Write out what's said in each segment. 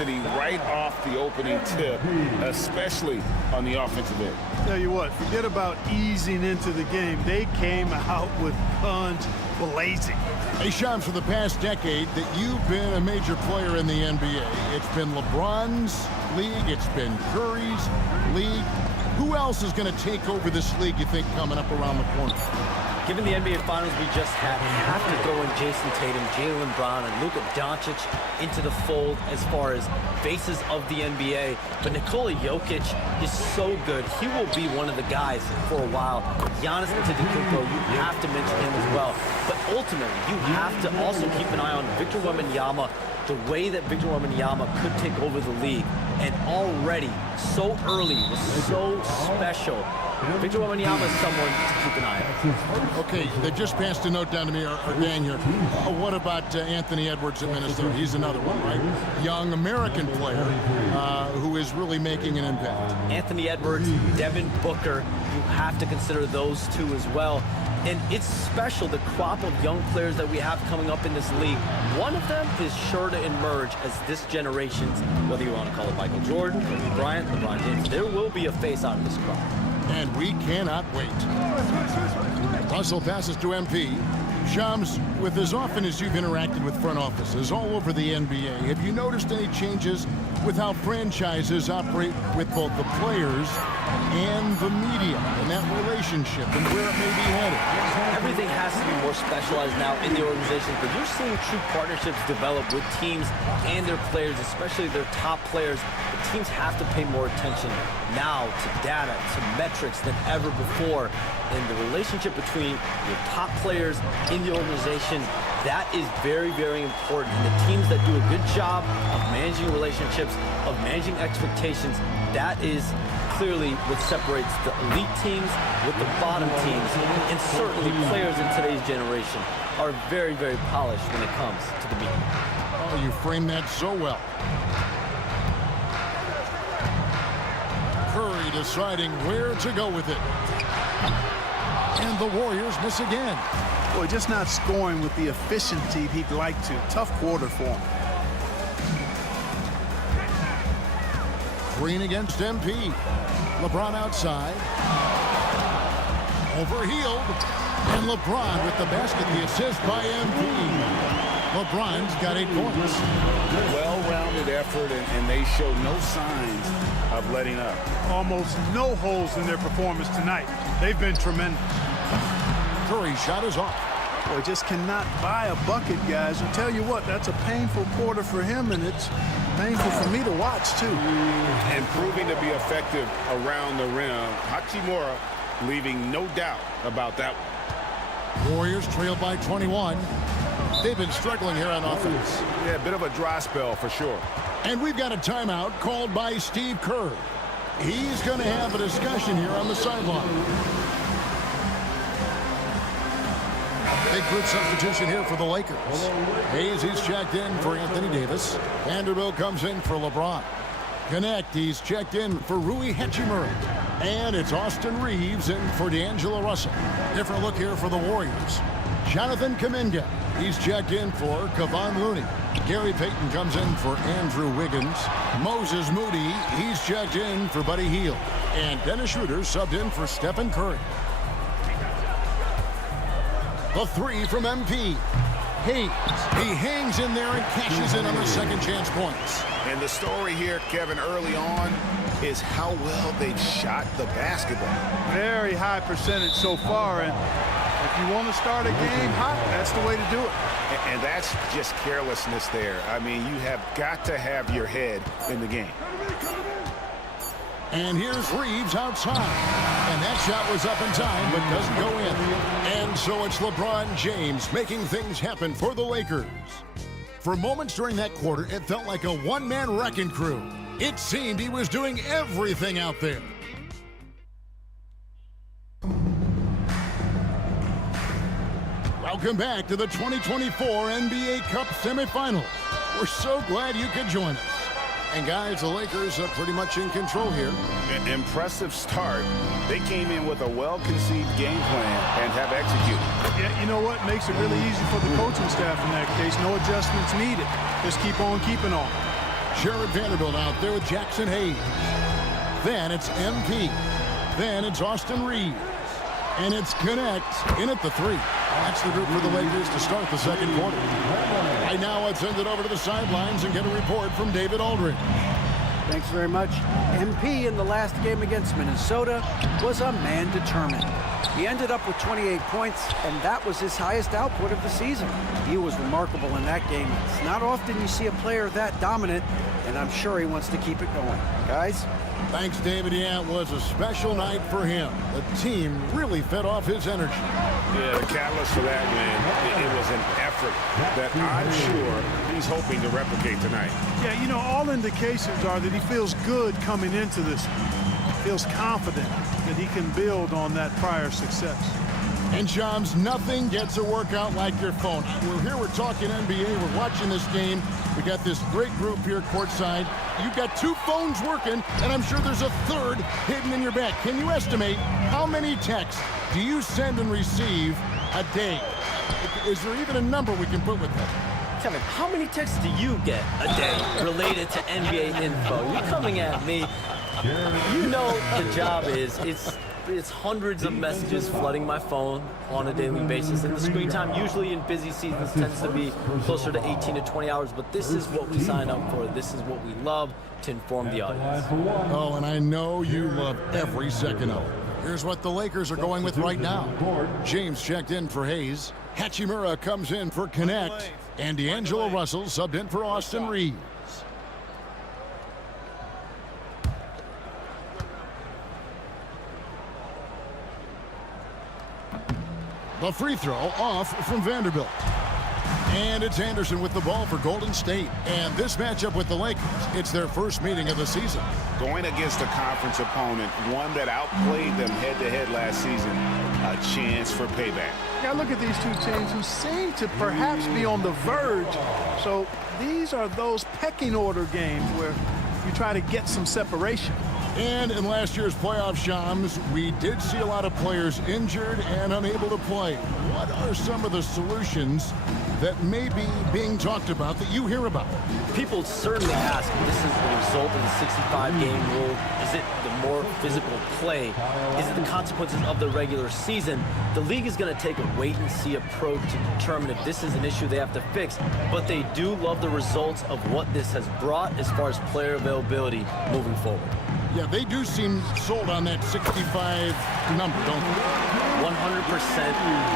intensity right off the opening tip, especially on the offensive end. Tell you what, forget about easing into the game. They came out with guns blazing. Hey, Shams, for the past decade that you've been a major player in the NBA, it's been LeBron's league, it's been Curry's league. Who else is going to take over this league, you think, coming up around the corner? Given the NBA Finals we just had, you have to throw in Jason Tatum, Jaylen Brown, and Luka Doncic into the fold as far as faces of the NBA. But Nikola Jokic is so good. He will be one of the guys for a while. Giannis Antetokounmpo, you have to mention him as well. But ultimately, you have to also keep an eye on Victor Wembanyama, the way that Victor Wembanyama could take over the league. And already, so early, was so special. Victor Wembanyama is someone to keep an eye on. Okay, they just passed a note down to me, our gang here. What about Anthony Edwards at Minnesota? He's another one, right? Young American player who is really making an impact. Anthony Edwards, Devin Booker, you have to consider those two as well. And it's special, the crop of young players that we have coming up in this league. One of them is sure to emerge as this generation's, whether you want to call it Michael Jordan, Kobe Bryant, LeBron James, there will be a face out of this crop. And we cannot wait. Russell passes to MP. Shams, with as often as you've interacted with front offices all over the NBA, have you noticed any changes with how franchises operate with both the players and the media and that relationship and where it may be headed? Everything has to be more specialized now in the organization, but you're seeing true partnerships develop with teams and their players, especially their top players. The teams have to pay more attention now to data, to metrics than ever before. And the relationship between your top players in the organization, that is very, very important. And the teams that do a good job of managing relationships, of managing expectations, that is clearly what separates the elite teams with the bottom teams. And certainly players in today's generation are very, very polished when it comes to the media. Oh, you framed that so well. Curry deciding where to go with it. And the Warriors miss again. Boy, just not scoring with the efficiency he'd like to. Tough quarter for him. Green against MP. LeBron outside. Overhealed. And LeBron with the basket, the assist by MP. LeBron's got 8 points. Well-rounded effort, and they show no signs of letting up. Almost no holes in their performance tonight. They've been tremendous. Curry shot is off. Boy, just cannot buy a bucket, guys. I'll tell you what, that's a painful quarter for him, and it's painful for me to watch, too. And proving to be effective around the rim. Hachimura leaving no doubt about that one. Warriors trail by 21. They've been struggling here on offense. Yeah, a bit of a dry spell for sure. And we've got a timeout called by Steve Kerr. He's going to have a discussion here on the sideline. Big group substitution here for the Lakers. Hayes, he's checked in for Anthony Davis. Vanderbilt comes in for LeBron. Connect, he's checked in for Rui Hachimura. And it's Austin Reeves in for D'Angelo Russell. Different look here for the Warriors. Jonathan Kuminga, he's checked in for Kevon Looney. Gary Payton comes in for Andrew Wiggins. Moses Moody, he's checked in for Buddy Hield. And Dennis Schroeder subbed in for Stephen Curry. The 3 from MP. Hayes, he hangs in there and cashes in on the second chance points. And the story here, Kevin, early on is how well they've shot the basketball. Very high percentage so far, and if you want to start a game hot, that's the way to do it. And that's just carelessness there. I mean, you have got to have your head in the game. And here's Reeves outside. And that shot was up in time, but doesn't go in. And so it's LeBron James making things happen for the Lakers. For moments during that quarter, it felt like a one-man wrecking crew. It seemed he was doing everything out there. Welcome back to the 2024 NBA Cup semifinals. We're so glad you could join us. And guys, the Lakers are pretty much in control here. An impressive start. They came in with a well-conceived game plan and have executed. Yeah, you know what? Makes it really easy for the coaching staff in that case. No adjustments needed. Just keep on keeping on. Jared Vanderbilt out there with Jackson Hayes. Then it's MP. Then it's Austin Reeves. And it's Connect in at the 3. That's the group for the Lakers to start the second quarter. Right now, let's send it over to the sidelines and get a report from David Aldridge. Thanks very much. MP in the last game against Minnesota was a man determined. He ended up with 28 points, and that was his highest output of the season. He was remarkable in that game. It's not often you see a player that dominant, and I'm sure he wants to keep it going. Guys? Thanks, David. Yeah, it was a special night for him. The team really fed off his energy. Yeah, the catalyst for that win, it was an effort that I'm sure he's hoping to replicate tonight. Yeah, you know, all indications are that he feels good coming into this one. Feels confident that he can build on that prior success. And Shams, nothing gets a workout like your phone. We're here, we're talking NBA, we're watching this game. We got this great group here courtside. You've got 2 phones working, and I'm sure there's a third hidden in your bag. Can you estimate how many texts do you send and receive a day? Is there even a number we can put with that? Kevin, how many texts do you get a day related to NBA info? You're coming at me. You know the job is, it's hundreds of messages flooding my phone on a daily basis. And the screen time usually in busy seasons tends to be closer to 18 to 20 hours. But this is what we sign up for. This is what we love, to inform the audience. Oh, and I know you love every second of it. Here's what the Lakers are going with right now. James checked in for Hayes. Hachimura comes in for Connect. And D'Angelo Russell subbed in for Austin Reeves. The free throw off from Vanderbilt. And it's Anderson with the ball for Golden State. And this matchup with the Lakers, it's their first meeting of the season. Going against a conference opponent, one that outplayed them head-to-head last season, a chance for payback. Now look at these two teams who seem to perhaps be on the verge. So these are those pecking order games where you try to get some separation. And in last year's playoff, Shams, we did see a lot of players injured and unable to play. What are some of the solutions that may be being talked about that you hear about? People certainly ask, this is the result of the 65-game rule. Is it the more physical play? Is it the consequences of the regular season? The league is going to take a wait-and-see approach to determine if this is an issue they have to fix. But they do love the results of what this has brought as far as player availability moving forward. Yeah, they do seem sold on that 65 number, don't they? 100%.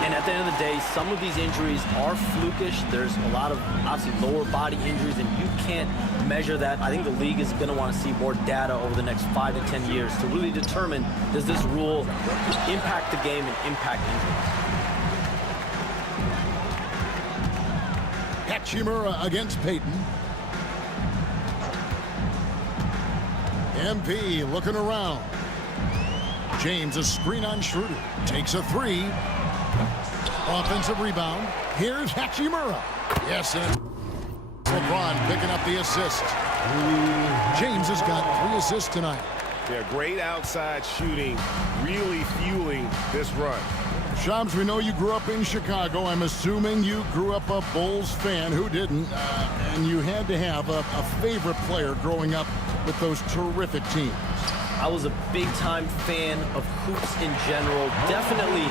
And at the end of the day, some of these injuries are flukish. There's a lot of, obviously, lower body injuries, and you can't measure that. I think the league is going to want to see more data over the next 5 to 10 years to really determine, does this rule impact the game and impact injuries? Hachimura against Payton. MP looking around. James, a screen on Schroeder. Takes a 3. Offensive rebound. Here's Hachimura. Yes, and LeBron picking up the assist. James has got 3 assists tonight. Yeah, great outside shooting, really fueling this run. Shams, we know you grew up in Chicago. I'm assuming you grew up a Bulls fan. Who didn't? And you had to have a favorite player growing up with those terrific teams. I was a big-time fan of hoops in general. Definitely,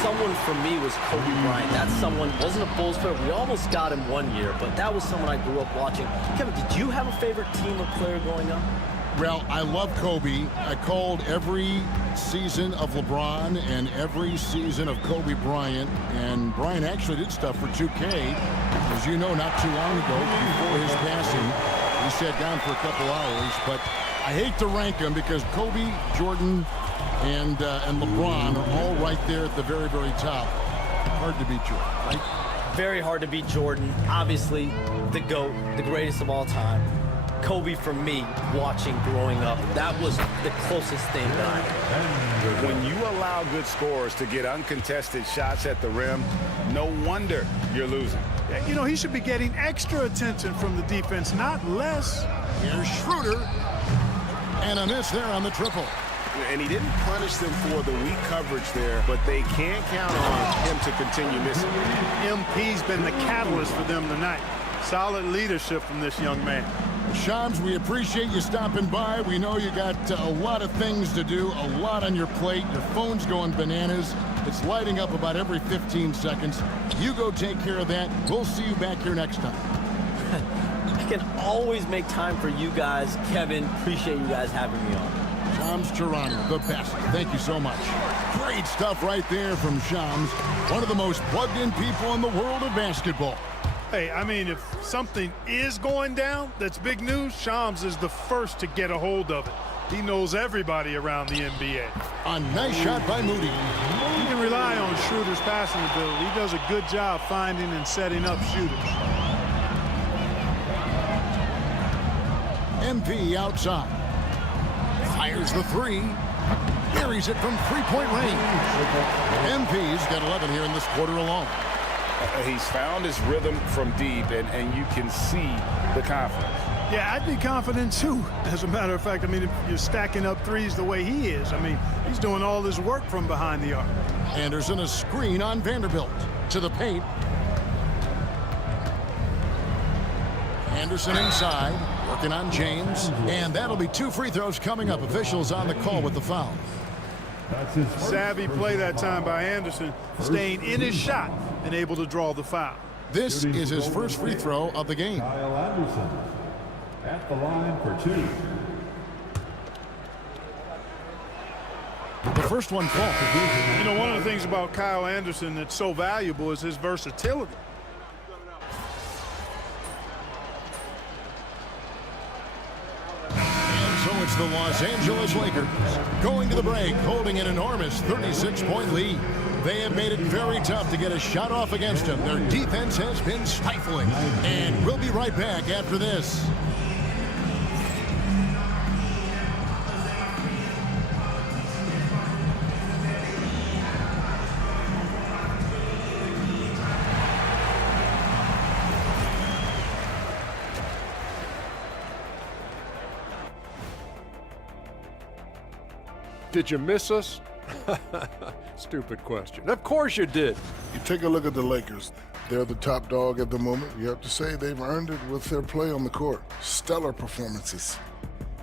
someone for me was Kobe Bryant. That someone wasn't a Bulls player. We almost got him one year, but that was someone I grew up watching. Kevin, did you have a favorite team or player growing up? Well, I love Kobe. I called every season of LeBron and every season of Kobe Bryant. And Bryant actually did stuff for 2K, as you know, not too long ago, before his passing. He sat down for a couple hours, but I hate to rank them because Kobe, Jordan, and LeBron are all right there at the very, very top. Hard to beat Jordan, right? Very hard to beat Jordan. Obviously, the GOAT, the greatest of all time. Kobe, for me, watching growing up, that was the closest thing that I had. When you allow good scorers to get uncontested shots at the rim, no wonder you're losing. You know, he should be getting extra attention from the defense, not less. Here's Schroeder. And a miss there on the triple. And he didn't punish them for the weak coverage there, but they can't count on him to continue missing. MP's been the catalyst for them tonight. Solid leadership from this young man. Shams, we appreciate you stopping by. We know you got a lot of things to do, a lot on your plate. Your phone's going bananas. It's lighting up about every 15 seconds. You go take care of that. We'll see you back here next time. I can always make time for you guys. Kevin, appreciate you guys having me on. Shams Charania, the best. Thank you so much. Great stuff right there from Shams, one of the most plugged-in people in the world of basketball. Hey, I mean, if something is going down that's big news, Shams is the first to get a hold of it. He knows everybody around the NBA. A nice shot by Moody. You can rely on Schroeder's passing ability. He does a good job finding and setting up shooters. MP outside. Fires the three. Buries it from three-point range. MP's got 11 here in this quarter alone. He's found his rhythm from deep, and you can see the confidence. Yeah, I'd be confident too. As a matter of fact, I mean, if you're stacking up threes the way he is, I mean, he's doing all this work from behind the arc. Anderson, a screen on Vanderbilt. To the paint. Anderson inside, working on James. And that'll be 2 free throws coming up. Officials on the call with the foul. Savvy play that time by Anderson, staying in his shot and able to draw the foul. This is his first free throw of the game. Kyle Anderson at the line for 2. The first one falls. You know, one of the things about Kyle Anderson that's so valuable is his versatility. So it's the Los Angeles Lakers going to the break, holding an enormous 36-point lead. They have made it very tough to get a shot off against them. Their defense has been stifling. And we'll be right back after this. Did you miss us? Stupid question. Of course you did. You take a look at the Lakers. They're the top dog at the moment. You have to say they've earned it with their play on the court. Stellar performances.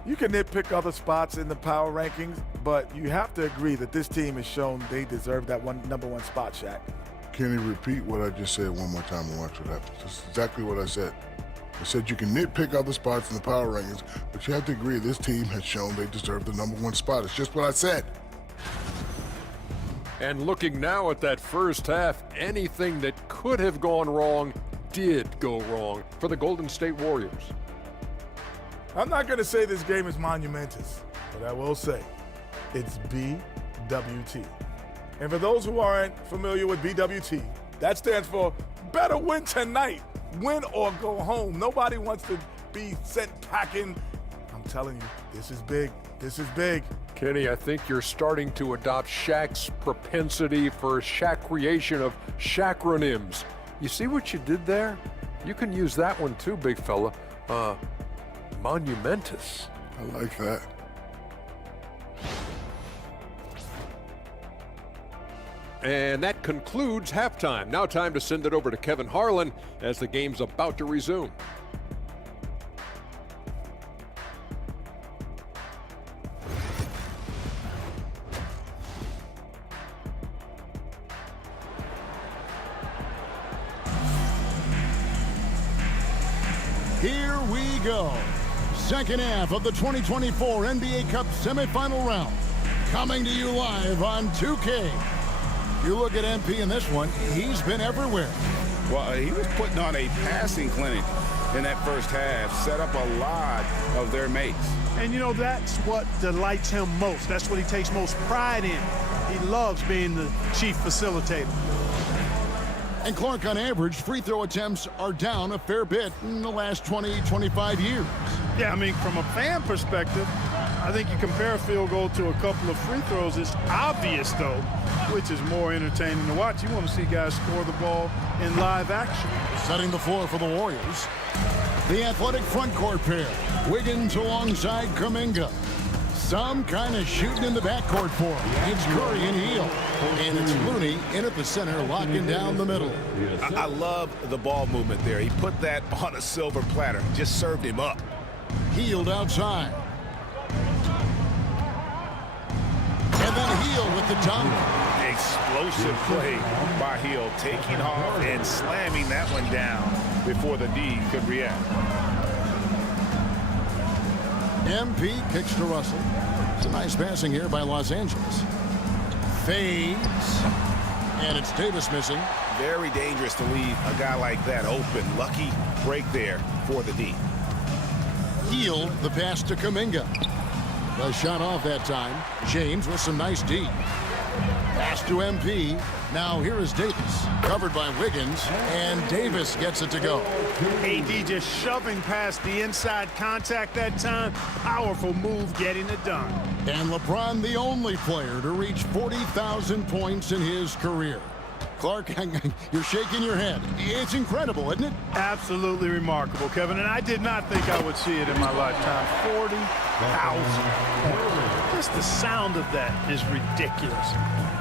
You can nitpick other spots in the power rankings, but you have to agree that this team has shown they deserve that number one spot, Shaq. Can you repeat what I just said one more time and watch what happens? That's exactly what I said. I said you can nitpick other spots in the power rankings, but you have to agree this team has shown they deserve the number one spot. It's just what I said. And looking now at that first half, anything that could have gone wrong did go wrong for the Golden State Warriors. I'm not going to say this game is monumentous, but I will say it's BWT. And for those who aren't familiar with BWT, that stands for better win tonight. Win or go home. Nobody wants to be sent packing. I'm telling you, this is big. This is big. Kenny, I think you're starting to adopt Shaq's propensity for Shaq creation of Shaqronyms. You see what you did there? You can use that one too, big fella. Monumentous. I like that. And that concludes halftime. Now time to send it over to Kevin Harlan as the game's about to resume. Here we go. Second half of the 2024 NBA Cup semifinal round. Coming to you live on 2K. You look at MP in this one, he's been everywhere. Well, he was putting on a passing clinic in that first half, set up a lot of their mates. And you know, that's what delights him most. That's what he takes most pride in. He loves being the chief facilitator. And Clark, on average, free throw attempts are down a fair bit in the last 20, 25 years. Yeah, I mean, from a fan perspective, I think you compare a field goal to a couple of free throws. It's obvious, though, which is more entertaining to watch. You want to see guys score the ball in live action. Setting the floor for the Warriors. The athletic front court pair. Wiggins alongside Kuminga. Some kind of shooting in the backcourt for him. It's Curry and Heel. And it's Looney in at the center, locking down the middle. I love the ball movement there. He put that on a silver platter, just served him up. Hield outside. And then Hield with the dunk. Explosive play by Hill, taking off and slamming that one down before the D could react. MP kicks to Russell. It's a nice passing here by Los Angeles. Fades. And it's Davis missing. Very dangerous to leave a guy like that open. Lucky break there for the D. Hield the pass to Kuminga. The shot off that time. James with some nice D. Pass to MP. Now here is Davis. Covered by Wiggins. And Davis gets it to go. AD just shoving past the inside contact that time. Powerful move getting it done. And LeBron, the only player to reach 40,000 points in his career. Clark, you're shaking your head. It's incredible, isn't it? Absolutely remarkable, Kevin. And I did not think I would see it in my lifetime. 40,000. Just the sound of that is ridiculous.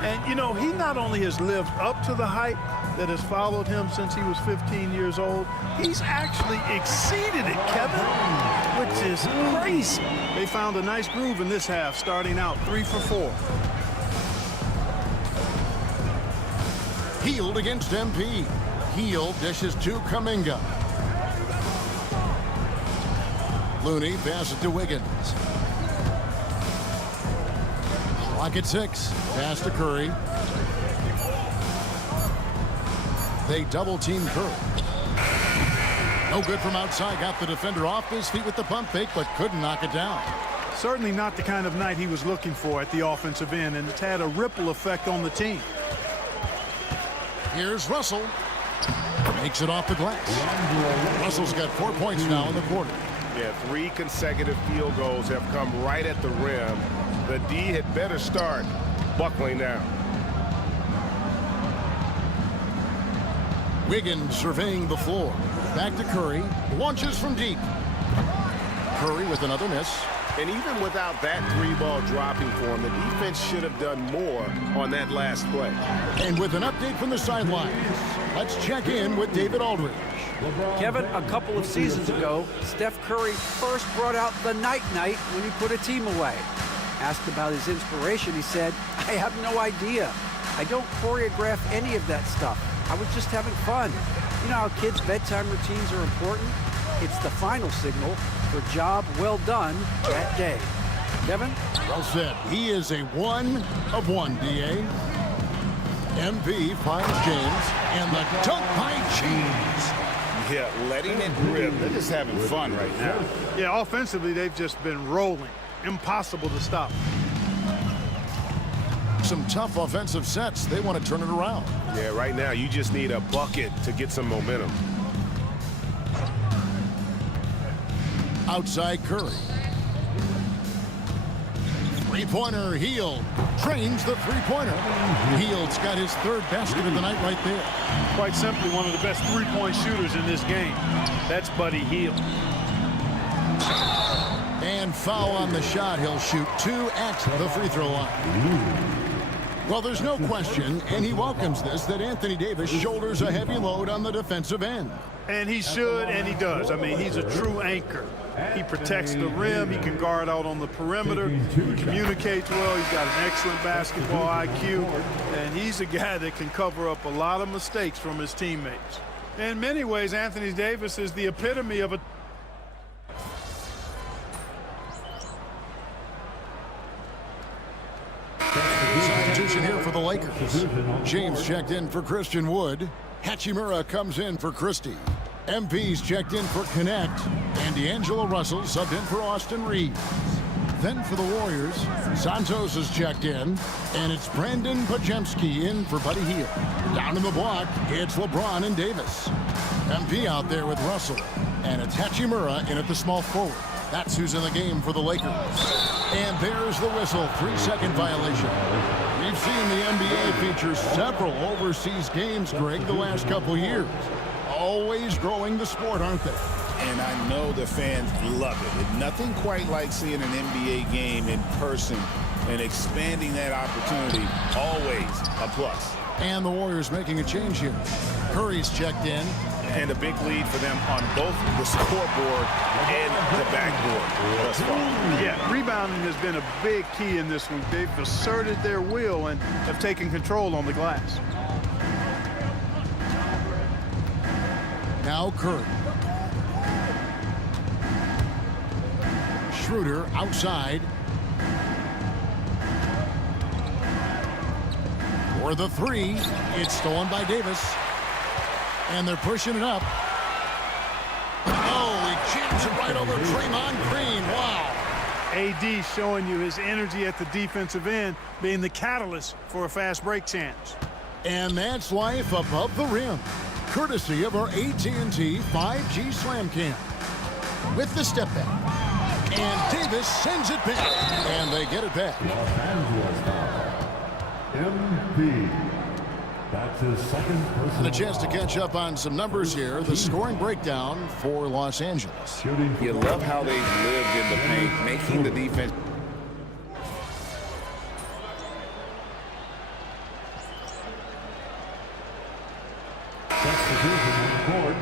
And, you know, he not only has lived up to the hype that has followed him since he was 15 years old, he's actually exceeded it, Kevin, which is crazy. They found a nice groove in this half, starting out 3 for 4. Hield against MP. Hield dishes to Kuminga. Looney passes to Wiggins. Clock at 6. Pass to Curry. They double team Curry. No good from outside. Got the defender off his feet with the pump fake, but couldn't knock it down. Certainly not the kind of night he was looking for at the offensive end, and it's had a ripple effect on the team. Here's Russell. Makes it off the glass. Russell's got 4 points now in the quarter. Yeah, 3 consecutive field goals have come right at the rim. The D had better start buckling down. Wiggins surveying the floor. Back to Curry. Launches from deep. Curry with another miss. And even without that 3-ball dropping for him, the defense should have done more on that last play. And with an update from the sideline, let's check in with David Aldridge. Kevin, a couple of seasons ago, Steph Curry first brought out the night-night when he put a team away. Asked about his inspiration, he said, "I have no idea. I don't choreograph any of that stuff. I was just having fun." You know how kids' bedtime routines are important? It's the final signal for job well done that day. Kevin? Well said. He is a 1 of 1, D.A. MP finds James, and the dunk by James. Yeah, letting it rip. They're just having fun right now. Yeah, offensively, they've just been rolling. Impossible to stop. Some tough offensive sets. They want to turn it around. Yeah, right now you just need a bucket to get some momentum. Outside Curry. Three-pointer, Hield. Trains the three-pointer. Hield's got his 3rd basket of the night right there. Quite simply, one of the best three-point shooters in this game. That's Buddy Hield. And foul on the shot. He'll shoot 2 at the free throw line. Well, there's no question, and he welcomes this, that Anthony Davis shoulders a heavy load on the defensive end. And he should, and he does. I mean, he's a true anchor. He protects the rim. He can guard out on the perimeter. He communicates well. He's got an excellent basketball IQ. And he's a guy that can cover up a lot of mistakes from his teammates. In many ways, Anthony Davis is the epitome of a substitution here for the Lakers. James checked in for Christian Wood. Hachimura comes in for Christie. MP's checked in for Connect. And D'Angelo Russell subbed in for Austin Reeves. Then for the Warriors, Santos is checked in. And it's Brandon Pajemski in for Buddy Hield. Down in the block, it's LeBron and Davis. MP out there with Russell. And it's Hachimura in at the small forward. That's who's in the game for the Lakers. And there's the whistle, 3-second violation. We've seen the NBA feature several overseas games, Greg, the last couple years. Always growing the sport, aren't they? And I know the fans love it. It's nothing quite like seeing an NBA game in person and expanding that opportunity. Always a plus. And the Warriors making a change here. Curry's checked in, and a big lead for them on both the scoreboard and the backboard thus far. Yeah, rebounding has been a big key in this one. They've asserted their will and have taken control on the glass. Now Curry. Schroeder outside. For the three. It's stolen by Davis. And they're pushing it up. Oh, he jams it right over Draymond Green. Wow. AD showing you his energy at the defensive end, being the catalyst for a fast break chance. And that's life above the rim. Courtesy of our AT&T 5G Slam Cam. With the step back. And Davis sends it back. And they get it back. Los Angeles foul. MP. That's his second personal And a chance to foul. catch up on some numbers here. The scoring breakdown for Los Angeles. Shooting You love how they've lived in the paint, making the defense. substitution on the court.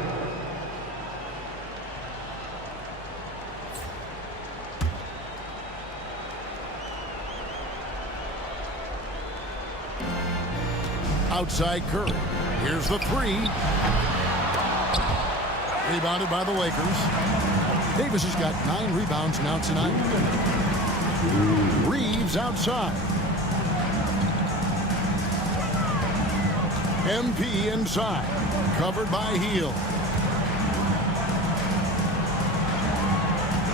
Outside Curry. Here's the three. Rebounded by the Lakers. Davis has got 9 rebounds now tonight. Reeves outside. MP inside. Covered by Hield.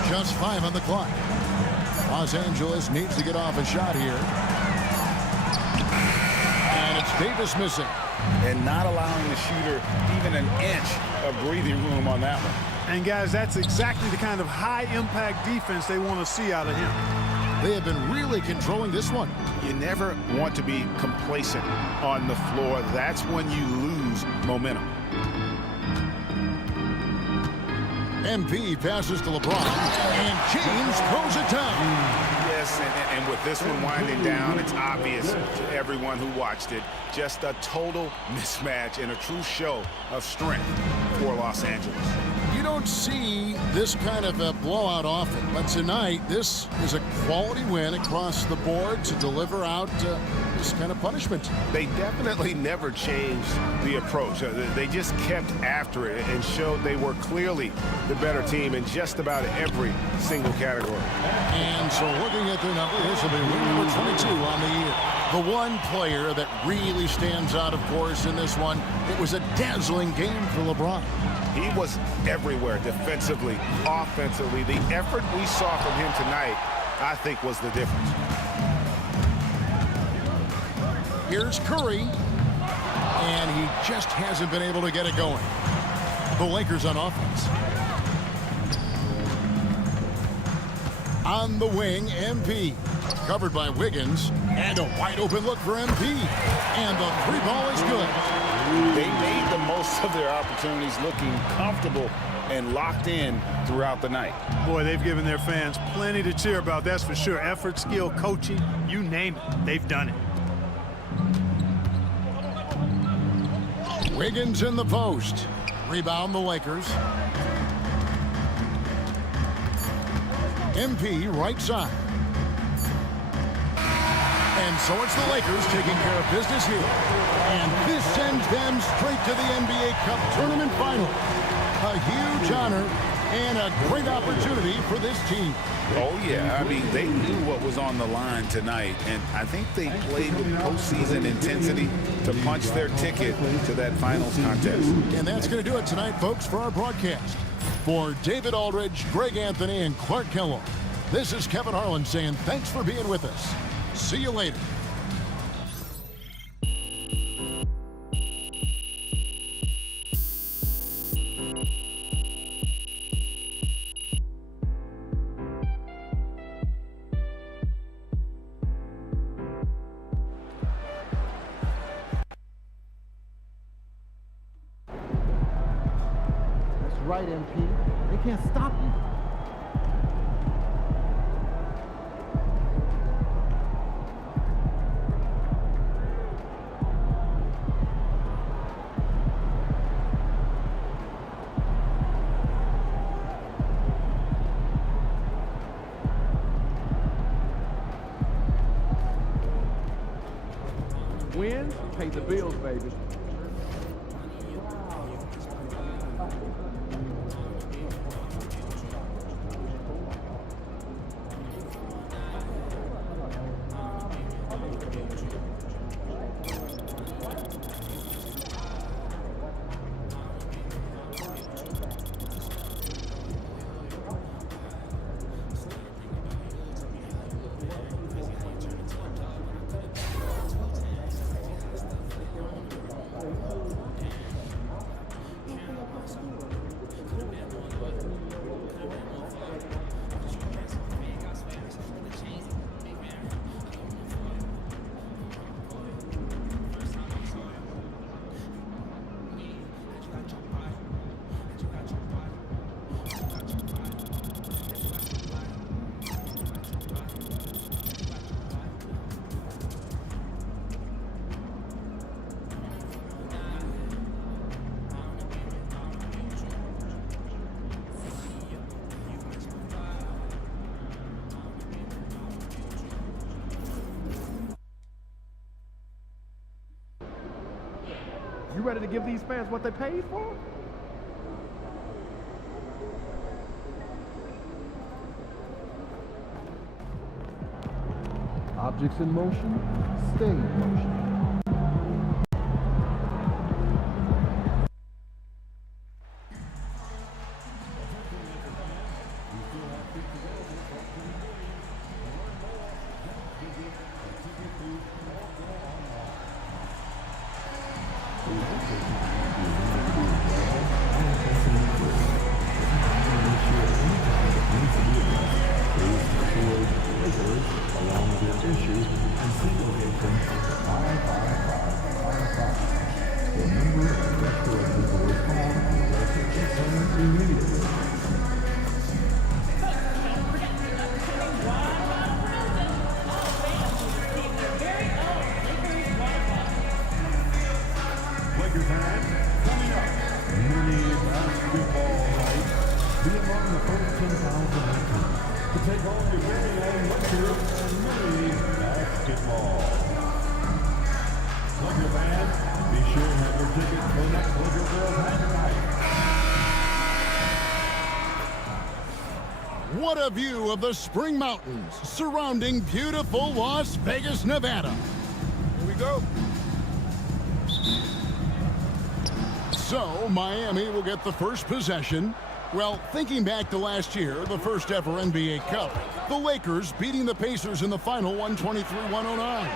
Just 5 on the clock. Los Angeles needs to get off a shot here. And it's Davis missing. And not allowing the shooter even an inch of breathing room on that one. And guys, that's exactly the kind of high-impact defense they want to see out of him. They have been really controlling this one. You never want to be complacent on the floor. That's when you lose momentum. MP passes to LeBron, and James throws it down. Yes, and with this one winding down, it's obvious to everyone who watched it. Just a total mismatch and a true show of strength for Los Angeles. You don't see this kind of a blowout often, but tonight this is a quality win across the board to deliver out this kind of punishment. They definitely never changed the approach. They just kept after it and showed they were clearly the better team in just about every single category. And so looking at their number, this will be win number 22 on the year. The one player that really stands out, of course, in this one, it was a dazzling game for LeBron. He was everywhere, defensively, offensively. The effort we saw from him tonight, I think, was the difference. Here's Curry, and he just hasn't been able to get it going. The Lakers on offense. On the wing, MP. Covered by Wiggins, and a wide open look for MP. And the 3 ball is good. They made the most of their opportunities, looking comfortable and locked in throughout the night. Boy, they've given their fans plenty to cheer about, that's for sure. Effort, skill, coaching, you name it, they've done it. Wiggins in the post. Rebound the Lakers. MP right side. And so it's the Lakers taking care of business here. And this sends them straight to the NBA Cup Tournament Final. A huge honor and a great opportunity for this team. Oh, yeah. I mean, they knew what was on the line tonight, and I think they played with postseason intensity to punch their ticket to that finals contest. And that's going to do it tonight, folks, for our broadcast. For David Aldridge, Greg Anthony, and Clark Kellogg, this is Kevin Harlan saying thanks for being with us. See you later. That's right, MP. They can't stop you. wins pay the bills, baby. You ready to give these fans what they paid for? Objects in motion, stay in motion. What a view of the Spring Mountains surrounding beautiful Las Vegas, Nevada. Here we go. So, Miami will get the first possession. Well, thinking back to last year, the first ever NBA Cup, the Lakers beating the Pacers in the final 123-109.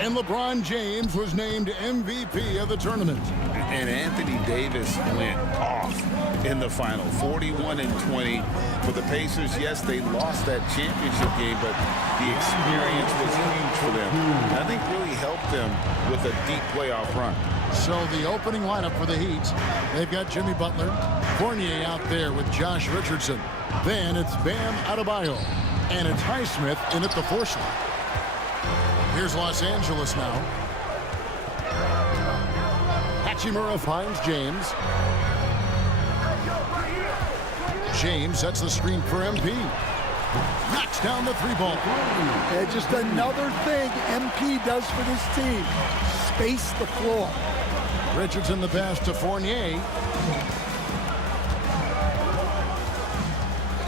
And LeBron James was named MVP of the tournament. And Anthony Davis went off in the final, 41-20 for the Pacers. Yes, they lost that championship game, but the experience was huge for them. And I think really helped them with a deep playoff run. So the opening lineup for the Heat, they've got Jimmy Butler, Fournier out there with Josh Richardson. Then it's Bam Adebayo, and it's Highsmith in at the 4 slot. Here's Los Angeles now. Hachimura finds James. James sets the screen for MP. Knocks down the 3-ball. Yeah, just another thing MP does for this team. Space the floor. Richardson the pass to Fournier.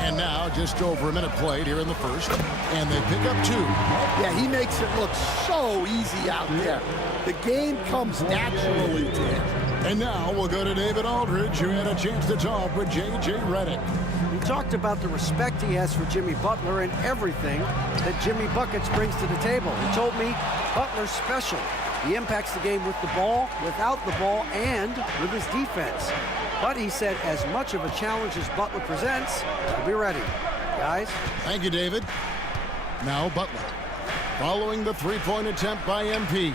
And now just over a minute played here in the first. And they pick up 2. Yeah, he makes it look so easy out there. The game comes naturally to him. And now we'll go to David Aldridge, who had a chance to talk with J.J. Redick. He talked about the respect he has for Jimmy Butler and everything that Jimmy Buckets brings to the table. He told me Butler's special. He impacts the game with the ball, without the ball, and with his defense. But he said as much of a challenge as Butler presents, he'll be ready. Guys? Thank you, David. Now Butler. Following the 3-point attempt by MP.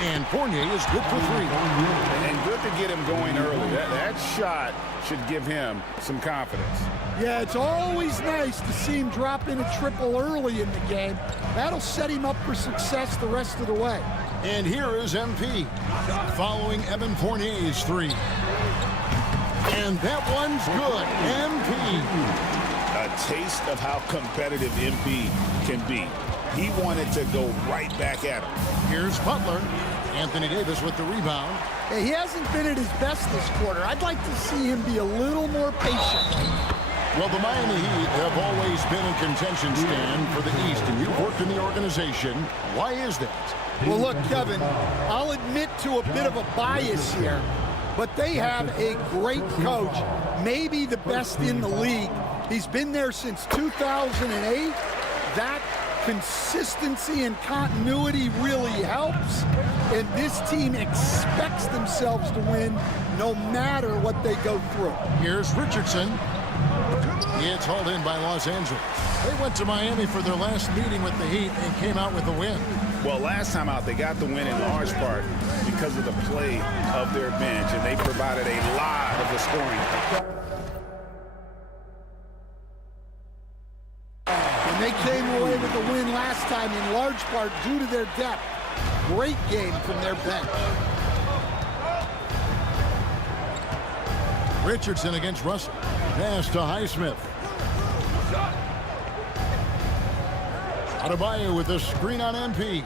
And Fournier is good for 3. And good to get him going early. That shot should give him some confidence. Yeah, it's always nice to see him drop in a triple early in the game. That'll set him up for success the rest of the way. And here is MP following Evan Fournier's 3. And that one's good. MP. A taste of how competitive MP can be. He wanted to go right back at him. Here's Butler. Anthony Davis with the rebound. Hey, he hasn't been at his best this quarter. I'd like to see him be a little more patient. Well, the Miami Heat have always been a contention stand for the East, and you've worked in the organization. Why is that? Well, look, Kevin, I'll admit to a bit of a bias here, but they have a great coach, maybe the best in the league. He's been there since 2008. That consistency and continuity really helps, and this team expects themselves to win no matter what they go through. Here's Richardson. It's hauled in by Los Angeles. They went to Miami for their last meeting with the Heat and came out with a win. Well, last time out, they got the win in large part because of the play of their bench, and they provided a lot of the scoring. And they came away with the win last time in large part due to their depth. Great game from their bench. Richardson against Russell. Pass to Highsmith. Adebayo with a screen on MP.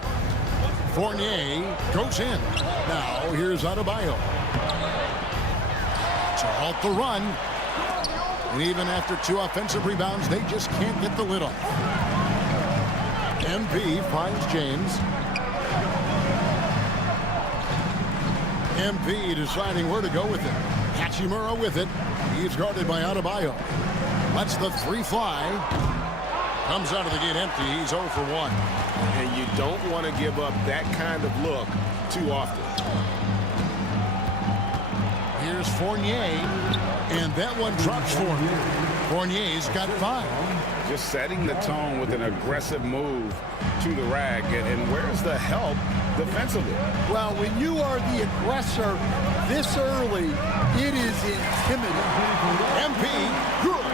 Fournier goes in. Now here's Adebayo. To halt the run. And even after 2 offensive rebounds, they just can't get the lid off. MP finds James. MP deciding where to go with it. Hachimura with it. He's guarded by Adebayo. Lets the 3 fly. Comes out of the gate empty. He's 0 for 1. And you don't want to give up that kind of look too often. Here's Fournier. And that one drops for him. Fournier's got 5. Just setting the tone with an aggressive move to the rack. And where's the help defensively? Well, when you are the aggressor this early, it is intimidating. MP, good.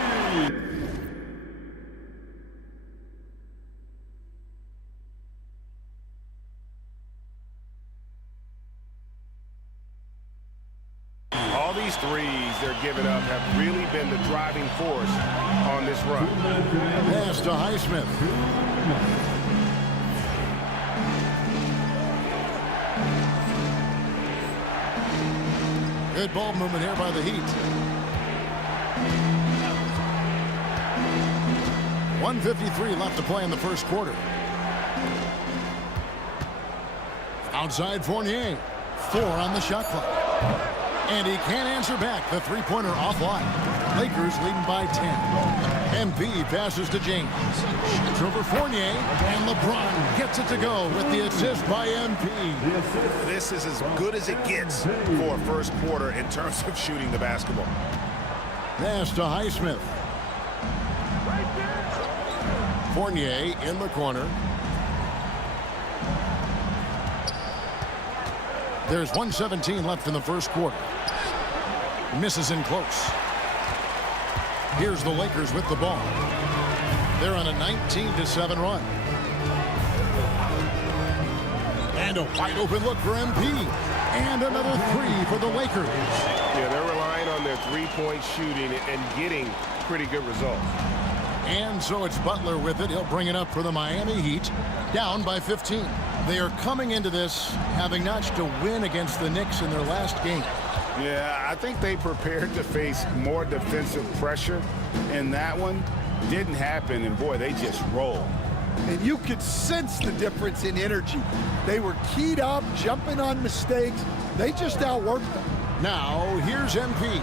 All these threes they're giving up have really been the driving force on this run. Pass to Highsmith. Good ball movement here by the Heat. 1:53 left to play in the first quarter. Outside Fournier. 4 on the shot clock. And he can't answer back. The three-pointer offline. Lakers leading by 10. MP passes to James. Shoots over Fournier. And LeBron gets it to go with the assist by MP. This is as good as it gets for a first quarter in terms of shooting the basketball. Pass to Highsmith. Fournier in the corner. There's 1:17 left in the first quarter. Misses in close. Here's the Lakers with the ball. They're on a 19-7 run. And a wide open look for MP. And another 3 for the Lakers. Yeah, they're relying on their three-point shooting and getting pretty good results. And so it's Butler with it. He'll bring it up for the Miami Heat. Down by 15. They are coming into this having notched a win against the Knicks in their last game. Yeah, I think they prepared to face more defensive pressure, and that one didn't happen, and boy, they just rolled. And you could sense the difference in energy. They were keyed up, jumping on mistakes. They just outworked them. Now, here's MP.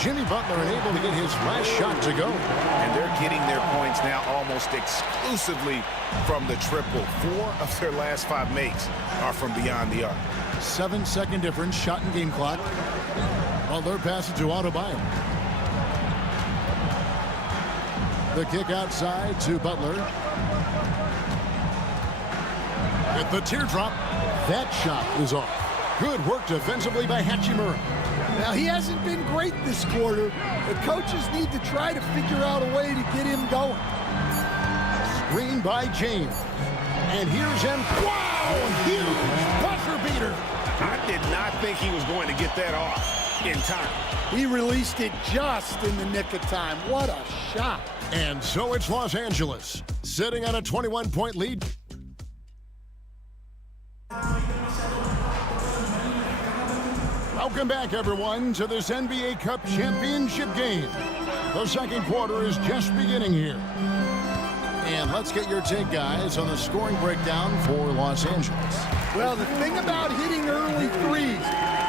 Jimmy Butler unable to get his last shot to go. And they're getting their points now almost exclusively from the triple. 4 of their last 5 makes are from beyond the arc. 7-second difference, shot and game clock. Butler passes to Adebayo. The kick outside to Butler. With the teardrop, that shot is off. Good work defensively by Hachimura. Now, he hasn't been great this quarter. The coaches need to try to figure out a way to get him going. Screen by James. And here's him. Wow! Huge buzzer beater. I did not think he was going to get that off in time. He released it just in the nick of time. What a shot. And so it's Los Angeles, sitting on a 21-point lead. Welcome back, everyone, to this NBA Cup championship game. The second quarter is just beginning here. And let's get your take, guys, on the scoring breakdown for Los Angeles. Well, the thing about hitting early threes,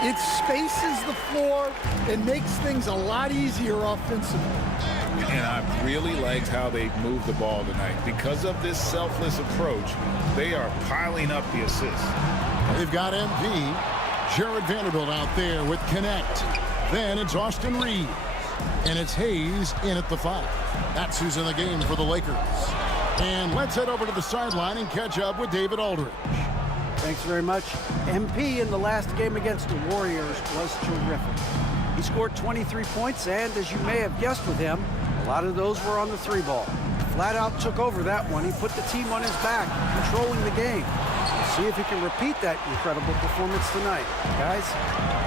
it spaces the floor and makes things a lot easier offensively. And I really liked how they moved the ball tonight. Because of this selfless approach, they are piling up the assists. They've got MP, Jared Vanderbilt out there with Connect. Then it's Austin Reeves. And it's Hayes in at the 5. That's who's in the game for the Lakers. And let's head over to the sideline and catch up with David Aldridge. Thanks very much. MP in the last game against the Warriors was terrific. He scored 23 points, and as you may have guessed with him, a lot of those were on the 3-ball. Flat out took over that one. He put the team on his back, controlling the game. We'll see if he can repeat that incredible performance tonight. Guys?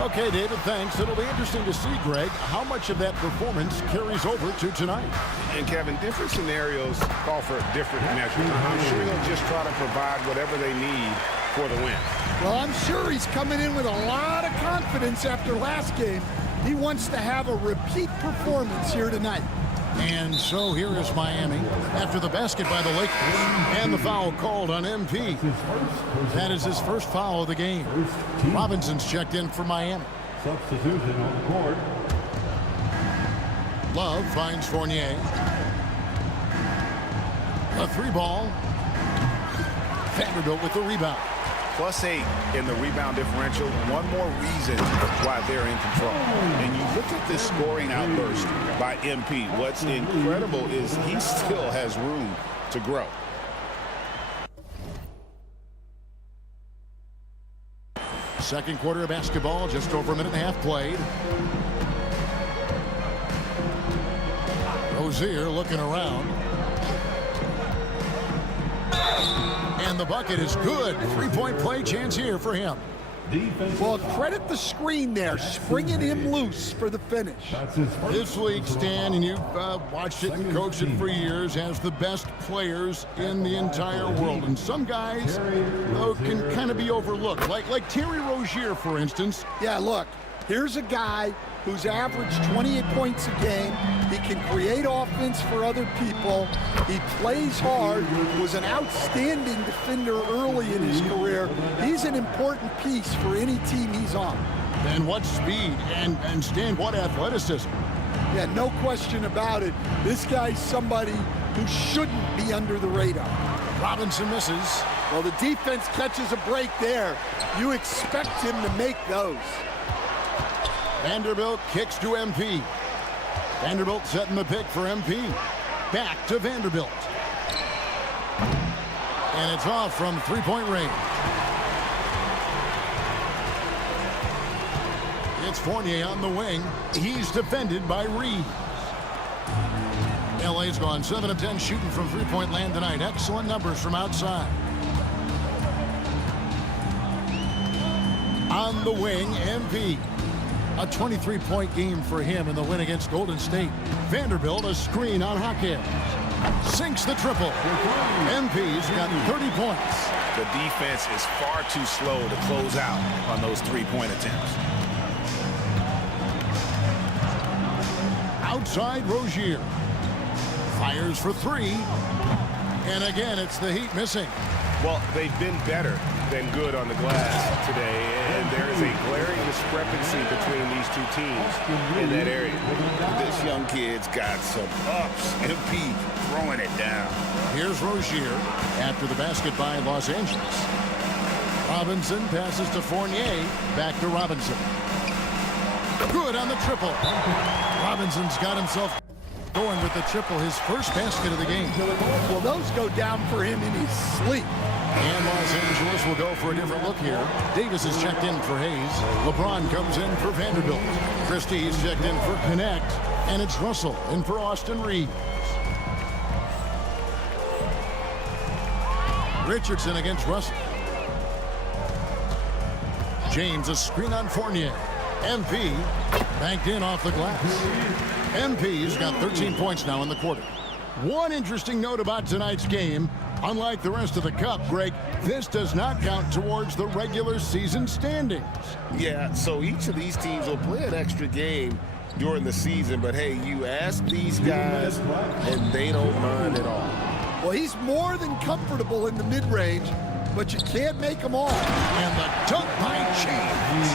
Okay, David, thanks. It'll be interesting to see, Greg, how much of that performance carries over to tonight. And, Kevin, different scenarios call for different measures. I'm sure he'll just try to provide whatever they need for the win. Well, I'm sure he's coming in with a lot of confidence after last game. He wants to have a repeat performance here tonight. And so here is Miami after the basket by the Lakers. And the foul called on MP. That is his first foul of the game. Robinson's checked in for Miami. Substitution on the court. Love finds Fournier. A 3-ball. Vanderbilt with the rebound. +8 in the rebound differential. One more reason why they're in control. And you look at this scoring outburst by MP. What's incredible is he still has room to grow. Second quarter of basketball, just over a minute and a half played. Rozier looking around. And the bucket is good. 3-point play chance here for him. Well, credit the screen there, springing him loose for the finish. This league, Stan, and you've watched it and coached it for years, has the best players in the entire world. And some guys, though, can kind of be overlooked, like Terry Rozier, for instance. Yeah, look, here's a guy who's averaged 28 points a game. He can create offense for other people. He plays hard, was an outstanding defender early in his career. He's an important piece for any team he's on. And what speed and Stan, what athleticism. Yeah, no question about it. This guy's somebody who shouldn't be under the radar. Robinson misses. Well, the defense catches a break there. You expect him to make those. Vanderbilt kicks to MP. Vanderbilt setting the pick for MP. Back to Vanderbilt. And it's off from 3-point range. It's Fournier on the wing. He's defended by Reeves. LA's gone 7 of 10 shooting from 3-point land tonight. Excellent numbers from outside. On the wing, MP. A 23-point game for him in the win against Golden State. Vanderbilt, a screen on Hawkins. Sinks the triple. MP's got 30 points. The defense is far too slow to close out on those 3-point attempts. Outside Rozier. Fires for 3. And again, it's the Heat missing. Well, they've been better than good on the glass today, and there is a glaring discrepancy between these two teams in that area. This young kid's got some ups. MP throwing it down. Here's Rozier after the basket by Los Angeles. Robinson passes to Fournier. Back to Robinson. Good on the triple. Robinson's got himself going with the triple, his first basket of the game. Well, those go down for him in his sleep. And Los Angeles will go for a different look here. Davis is checked in for Hayes. LeBron comes in for Vanderbilt. Christie's checked in for Connect. And it's Russell in for Austin Reeves. Richardson against Russell. James, a screen on Fournier. MP banked in off the glass. MP's got 13 points now in the quarter. One interesting note about tonight's game, Unlike the rest of the Cup, Greg, this does not count towards the regular season standings. Yeah, so each of these teams will play an extra game during the season, but hey, you ask these guys, and they don't mind at all. Well, he's more than comfortable in the mid-range, but you can't make them all. And the dunk by James.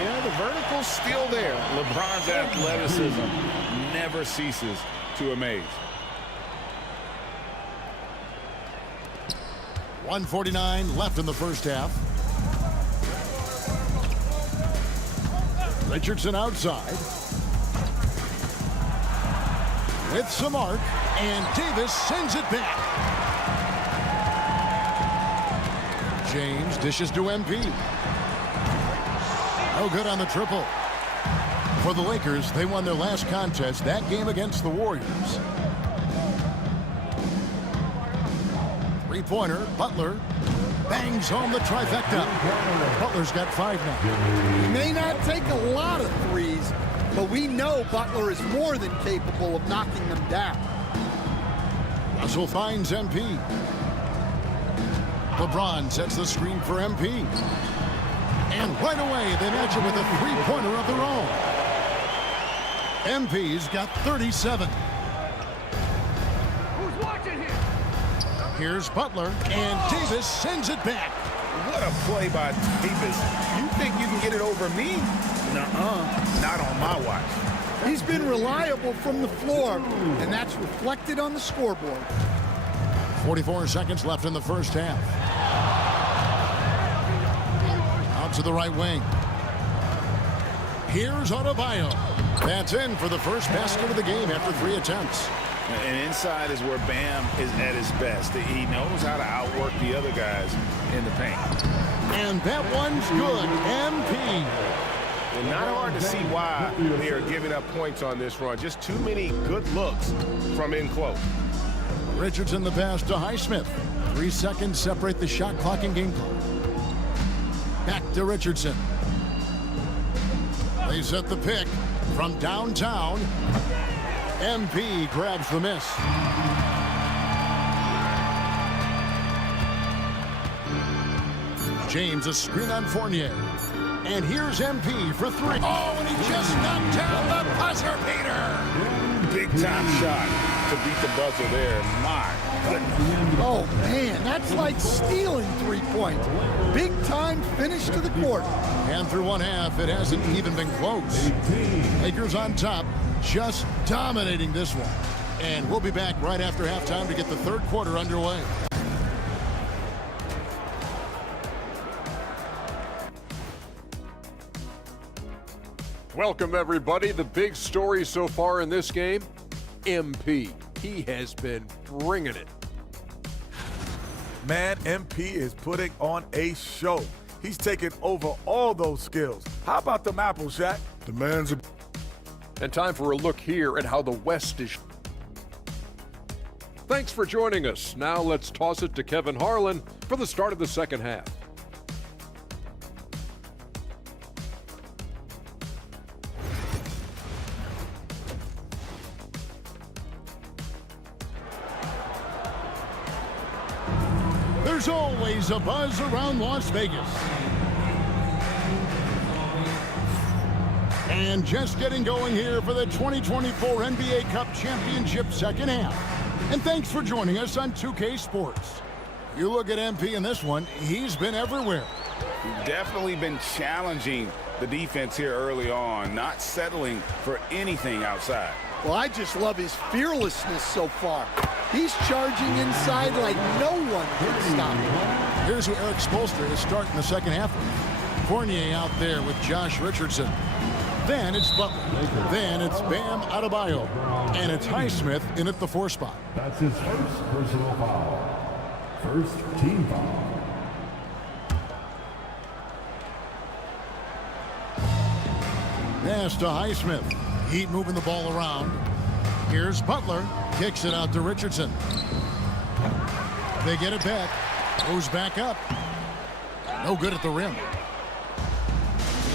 Yeah, the vertical's still there. LeBron's athleticism never ceases to amaze. 1:49 left in the first half. Richardson outside. With some arc, and Davis sends it back. James dishes to MP. No good on the triple. For the Lakers, they won their last contest, that game against the Warriors. Three-pointer, Butler bangs home the trifecta. Butler's got 5 now. He may not take a lot of threes, but we know Butler is more than capable of knocking them down. Russell finds MP. LeBron sets the screen for MP. And right away, they match it with a three-pointer of their own. MP's got 37. Who's watching here? Here's Butler, and Davis sends it back. What a play by Davis. You think you can get it over me? Nuh-uh, not on my watch. He's been reliable from the floor, and that's reflected on the scoreboard. 44 seconds left in the first half. Out to the right wing. Here's Adebayo. That's in for the first basket of the game after 3 attempts. And inside is where Bam is at his best. He knows how to outwork the other guys in the paint. And that one's good. MP. And not hard to see why they are giving up points on this run. Just too many good looks from in close. Richardson the pass to Highsmith. 3 seconds separate the shot clock and game clock. Back to Richardson. They set the pick from downtown. MP grabs the miss. James a screen on Fournier. And here's MP for 3. Oh, and he just knocked down the buzzer beater. Big time shot to beat the buzzer there. My goodness. Oh, man, that's like stealing 3 points. Big time finish to the court. And through one half, it hasn't even been close. Lakers on top, just dominating this one. And we'll be back right after halftime to get the third quarter underway. Welcome, everybody. The big story so far in this game, MP. He has been bringing it. Man, MP is putting on a show. He's taking over all those skills. How about them apples, Shaq? The man's a... And time for a look here at how the West is. Thanks for joining us. Now let's toss it to Kevin Harlan for the start of the second half. There's always a buzz around Las Vegas. And just getting going here for the 2024 NBA Cup Championship second half. And thanks for joining us on 2K Sports. You look at MP in this one, he's been everywhere. Definitely been challenging the defense here early on, not settling for anything outside. Well, I just love his fearlessness so far. He's charging inside like no one can stop him. Here's who Eric Spoelstra is starting the second half with. Fournier out there with Josh Richardson. Then it's Butler. Then it's Bam Adebayo. And it's Highsmith in at the 4 spot. That's his first personal foul. First team foul. Pass to Highsmith. Heat moving the ball around. Here's Butler. Kicks it out to Richardson. They get it back. Goes back up. No good at the rim.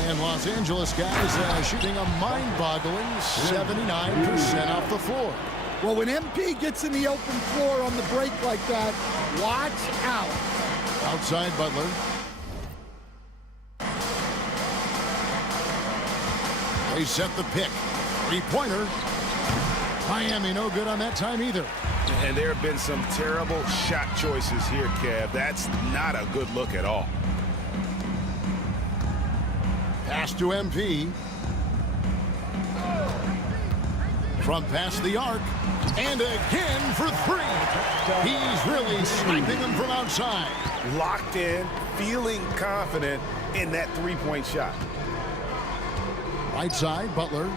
And Los Angeles guys shooting a mind-boggling 79% off the floor. Well, when MP gets in the open floor on the break like that, watch out. Outside Butler. They set the pick. Three-pointer. Miami no good on that time either. And there have been some terrible shot choices here, Kev. That's not a good look at all. Pass to MP. From past the arc. And again for three. He's really sniping them from outside. Locked in, feeling confident in that three-point shot. Right side, Butler.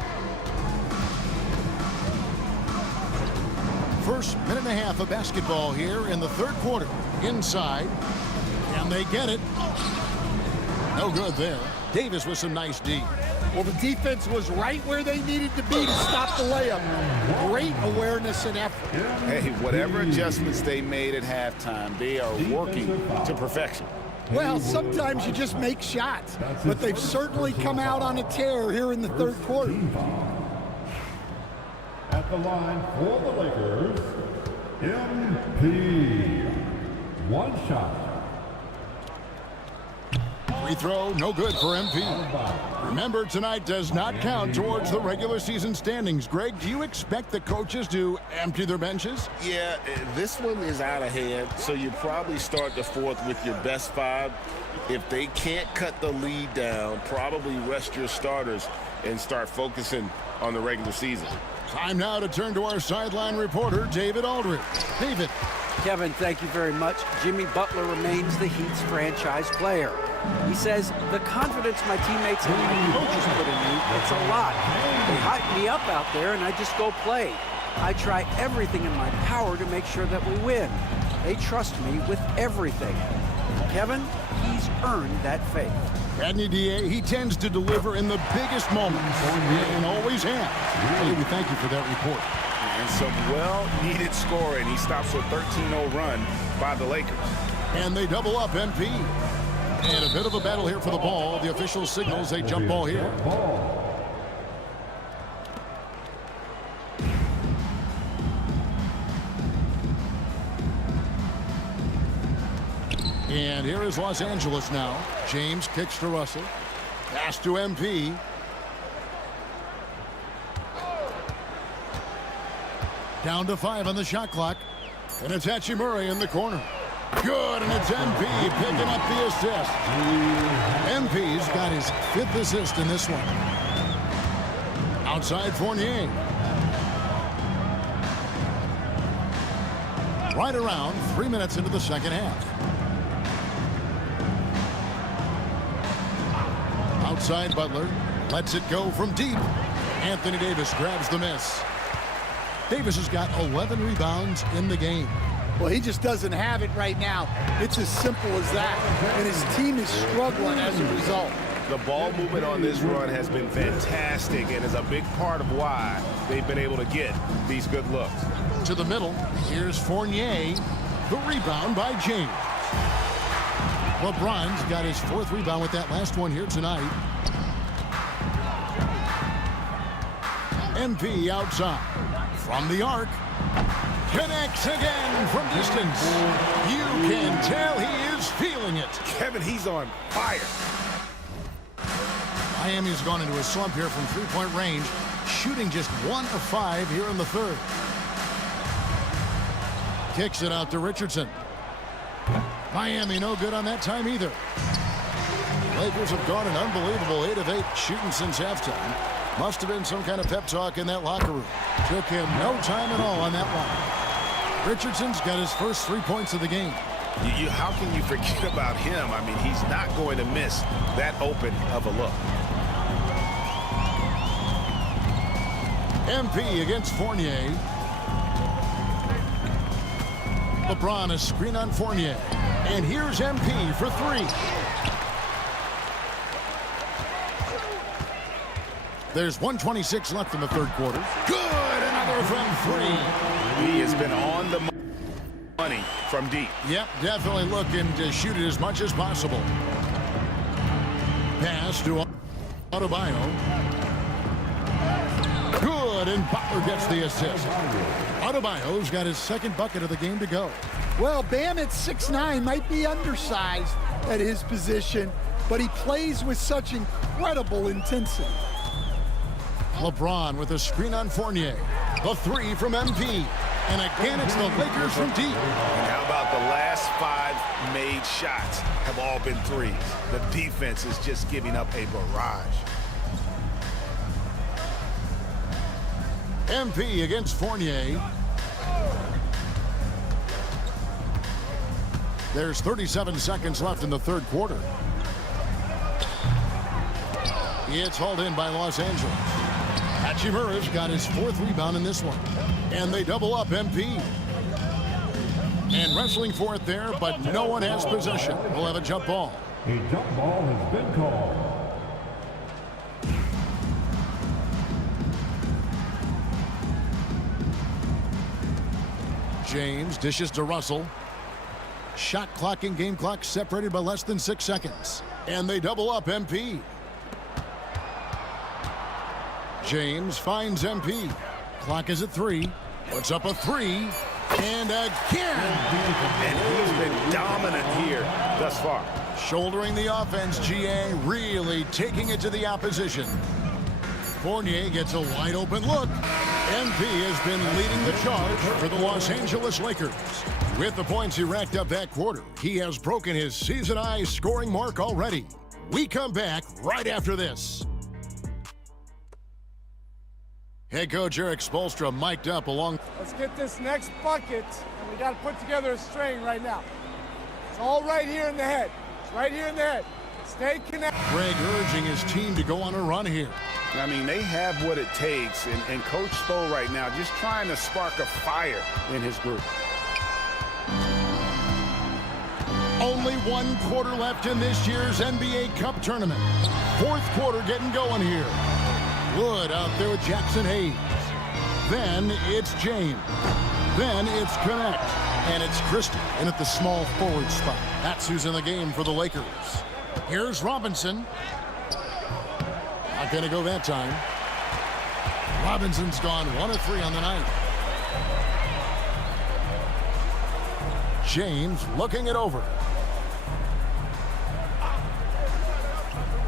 First minute and a half of basketball here in the third quarter. Inside. And they get it. No good there. Davis with some nice D. Well, the defense was right where they needed to be to stop the layup. Great awareness and effort. Hey, whatever adjustments they made at halftime, they are working to perfection. Well, sometimes you just make shots, but they've certainly come out on a tear here in the third quarter. At the line for the Lakers, MP. One shot. Free throw, no good for MP. Remember, tonight does not count towards the regular season standings. Greg, do you expect the coaches to empty their benches? Yeah, this one is out of hand, so you probably start the fourth with your best five. If they can't cut the lead down, probably rest your starters and start focusing on the regular season. Time now to turn to our sideline reporter, David Aldridge. David. Kevin, thank you very much. Jimmy Butler remains the Heat's franchise player. He says, the confidence my teammates and my coaches put in me, it's a lot. They hype me up out there and I just go play. I try everything in my power to make sure that we win. They trust me with everything. Kevin, he's earned that faith. Adney DA, he tends to deliver in the biggest moments and always has. Really, we thank you for that report. And some well-needed scoring. He stops a 13-0 run by the Lakers. And they double up MP. And a bit of a battle here for the ball. The official signals a jump ball here. And here is Los Angeles now. James kicks to Russell. Pass to MP. Down to 5 on the shot clock. And it's Hachimura in the corner. Good, and it's MP picking up the assist. MP's got his 5th assist in this one. Outside Fournier. Right around 3 minutes into the second half. Outside Butler. Lets it go from deep. Anthony Davis grabs the miss. Davis has got 11 rebounds in the game. Well, he just doesn't have it right now. It's as simple as that. And his team is struggling as a result. The ball movement on this run has been fantastic and is a big part of why they've been able to get these good looks. To the middle, here's Fournier. The rebound by James. LeBron's got his 4th rebound with that last one here tonight. MP outside. From the arc. Connects again from distance. You can tell he is feeling it. Kevin, he's on fire. Miami's gone into a slump here from three-point range, shooting just 1 of 5 here in the third. Kicks it out to Richardson. Miami no good on that time either. Lakers have gone an unbelievable 8 of 8 shooting since halftime. Must have been some kind of pep talk in that locker room. Took him no time at all on that one. Richardson's got his first 3 points of the game. How can you forget about him? I mean, he's not going to miss that open of a look. MP against Fournier. LeBron a screen on Fournier. And here's MP for 3. There's 1:26 left in the third quarter. Good, another from 3. He has been on the money from deep. Yep, definitely looking to shoot it as much as possible. Pass to Adebayo. Good, good, and Butler gets the assist. Adebayo's got his second bucket of the game to go. Well, Bam at 6'9" might be undersized at his position, but he plays with such incredible intensity. LeBron with a screen on Fournier. The three from MP. And again, it's the Lakers from deep. And how about the last 5 made shots have all been threes? The defense is just giving up a barrage. MP against Fournier. There's 37 seconds left in the third quarter. It's hauled in by Los Angeles. Hachimura's got his 4th rebound in this one. And they double up MP. And wrestling for it there, but no one has possession. We'll have a jump ball. A jump ball has been called. James dishes to Russell. Shot clock and game clock separated by less than 6 seconds. And they double up MP. James finds MP. Clock is at 3. Puts up a 3. And again. And he's been dominant here thus far. Shouldering the offense, GA really taking it to the opposition. Fournier gets a wide open look. MP has been leading the charge for the Los Angeles Lakers. With the points he racked up that quarter, he has broken his season-high scoring mark already. We come back right after this. Head coach Eric Spoelstra mic'd up along. Let's get this next bucket, and we got to put together a string right now. It's all right here in the head. It's right here in the head. Stay connected. Greg urging his team to go on a run here. I mean, they have what it takes, and Coach Spo right now just trying to spark a fire in his group. Only 1 quarter left in this year's NBA Cup tournament. 4th quarter getting going here. Wood out there with Jackson Hayes. Then it's James. Then it's Connect. And it's Christie in at the small forward spot. That's who's in the game for the Lakers. Here's Robinson. Not going to go that time. Robinson's gone 1 of 3 on the night. James looking it over.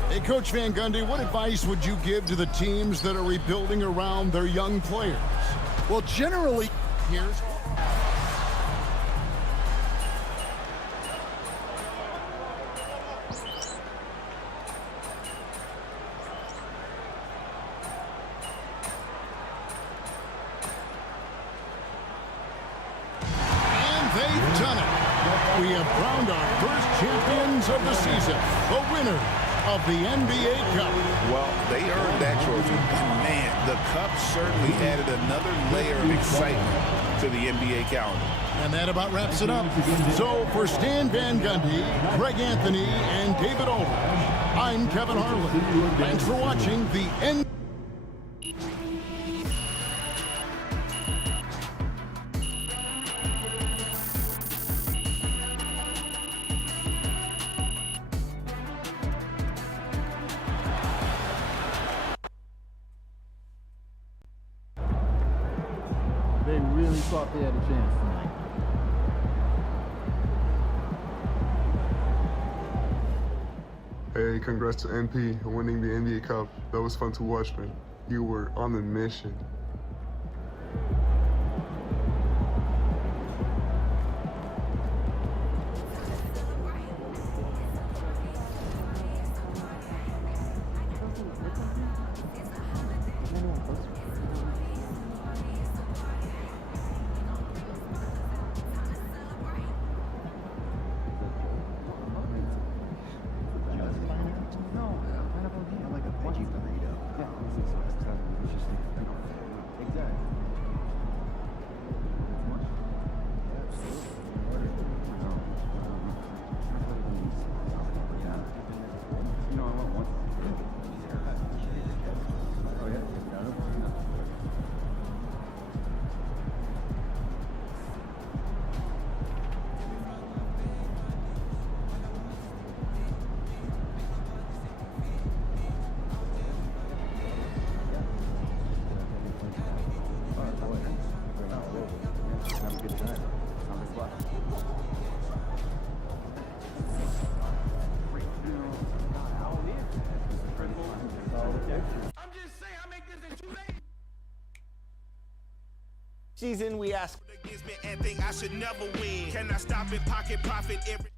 Hey, Coach Van Gundy, what advice would you give to the teams that are rebuilding around their young players? Well, generally, here's... They've done it. We have crowned our first champions of the season, the winner of the NBA Cup. Well, they earned that trophy. And man, the Cup certainly added another layer of excitement to the NBA calendar. And that about wraps it up. So for Stan Van Gundy, Greg Anthony, and David Aldridge, I'm Kevin Harlan. Thanks for watching the NBA. They really thought they had a chance tonight. Hey, congrats to MP on winning the NBA Cup. That was fun to watch, man. You were on a mission. I'm just saying, I make this in 2 days. Season, we ask. And think I should never win. Can I stop it? Pocket profit every.